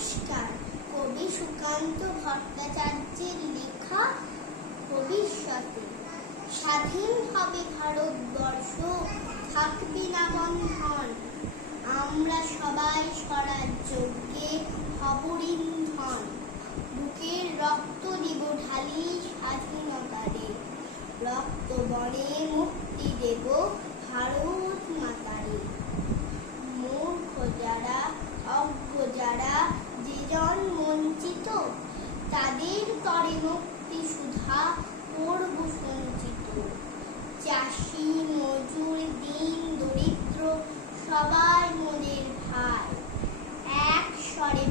নমস্কার। কবি সুকান্ত ভট্টাচার্যের লেখা ভবিষ্যতে। স্বাধীন হবে ভারতবর্ষ, থাকবে না বন্ধন। আমরা সবাই স্বরাজ্যকে হব ইন্ধন। বুকের রক্ত দিব ঢালি স্বাধীনতারে, রক্ত বনে মুক্তি দেব ভারত মাতারে। মূর্খ যারা, অজ্ঞ যারা, যে জন বঞ্চিত, তাদের তরে মুক্তি সুধা করব সঞ্চিত। চাষি মজুর দিন দরিদ্র সবাই মোদের ভাই, এক স্বরে